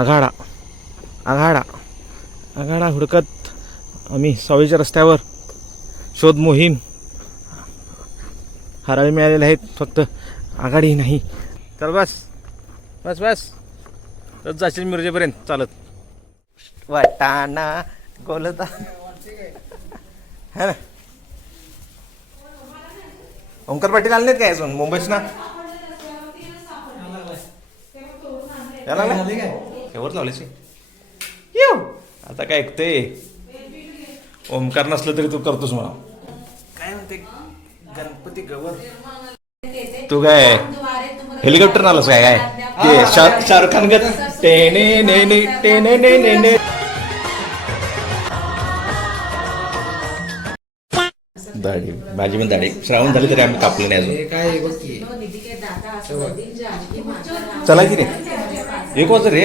आघाडा आघाडा आघाडा हुडकत आम्ही सावळीच्या रस्त्यावर. शोध मोहीम. हरावे मिळालेले आहेत फक्त आघाडी नाही. तर बस बस बस. तर जाशील मिरजेपर्यंत चालत. वाटाणा गोलता है ना? ओंकार पाटील आले नाहीत काय अजून? मुंबईच ना? एवढं लावलेच येऊ. आता काय ऐकते ओंकार नसलं तरी तू करतोस मला काय म्हणते? गणपती गवर. तू काय हेलिकॉप्टर आलास काय? काय? ते शाहरुख खान गत. टेने ने ने टेने ने ने दाढी. माझी पण दाढी. श्रावण झाली तरी आम्ही कापले नाही अजून. की. चला की रे. एक वाजता रे.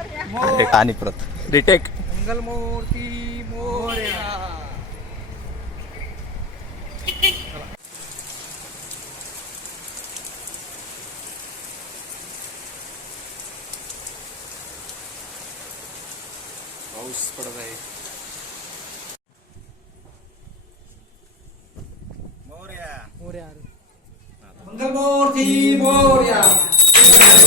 रिटेक आणि परत. रिटेक मंगल मूर्ती मोरया. पाऊस पडत आहे. मोरया. मोरया मंगल मूर्ती मोरया.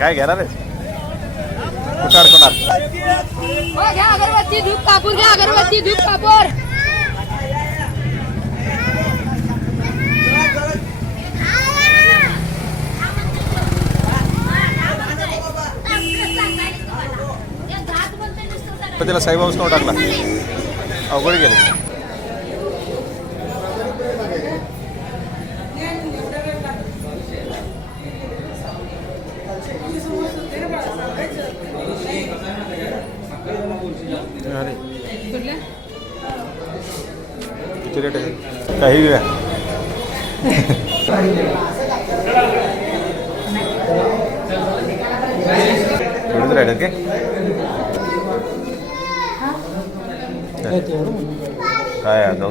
काय घेणार आहेस? कुठं अडकवणार? हो घ्या अगरबत्ती धूप कापूर घ्या अगरबत्ती धूप कापूर पण त्याला साईबाबाच नाव टाकला. अवघड गेले. किती रेट आहे काही घ्या एवढंच रेट आहेत काय काय आहे जाऊ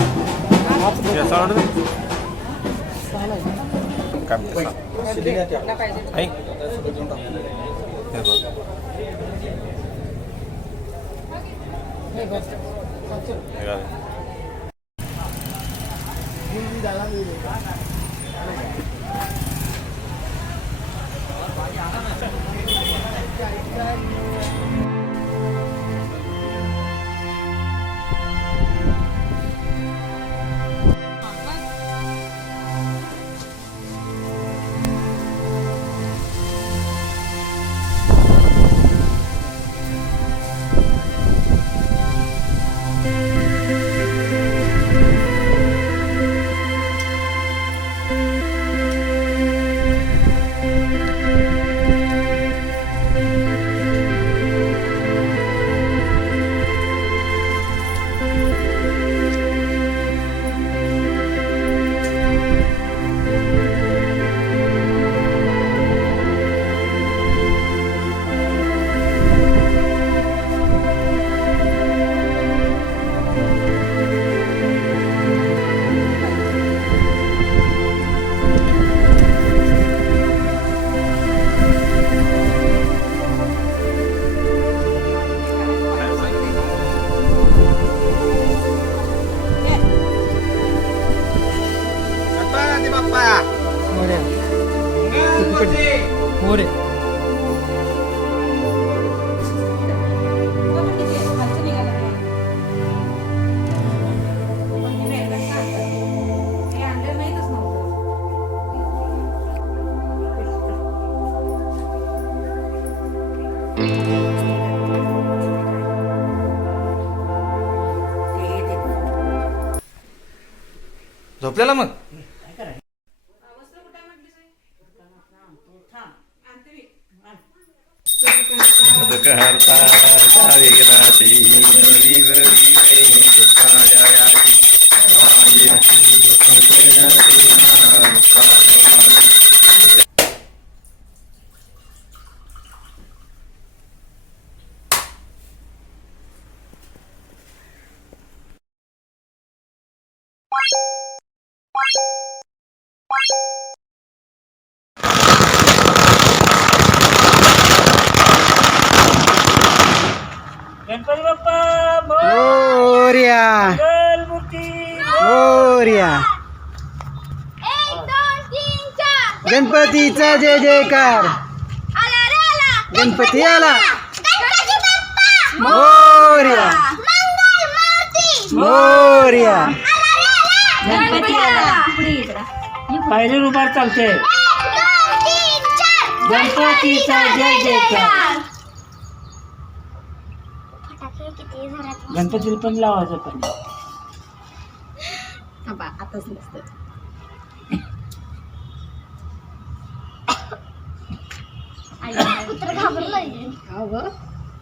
याचा ऑर्डर काय म्हणते आई हे बघ. हे झोपल्याला झोपलेला मग? गणपती बाप्पा मोर्या. मोर्या. गणपतीचा जय जयकार. आला. रे आला गणपती आला. गणपती बाप्पा मोर्या मंगल मूर्ती मोर्या आला रे आला गणपती आला पायरी उभार चालते गणपतीचा जय जयकार. किती गणपतीला पण लावायचं पण. थांबा आताच नसतं. कुत्र घाबरलं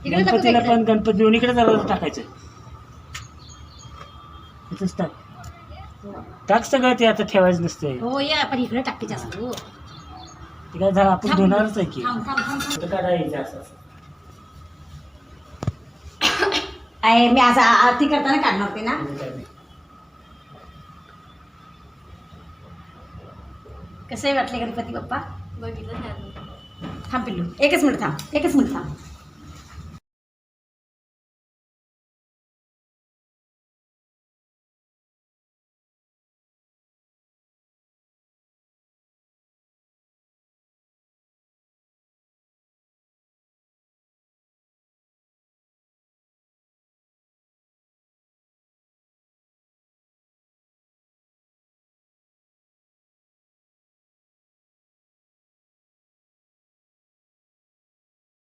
गणपतीला पण गणपती दोन्हीकडे जरा टाकायचं. इथंच टाक. टाक सगळं ते आता ठेवायचं नसते हो या पण इकडे टाकते जास्त हो ते काय झालं आपण धुणारच आहे की. थांब थांब थांब थांब. इथं काढायचं असं असं. आहे मी असं आरती करताना काढणार ते ना? कसे वाटले गणपती बाप्पा? बघितलं थांब पिल्लू एकच मिनिट थांब एकच मिनिट थांब.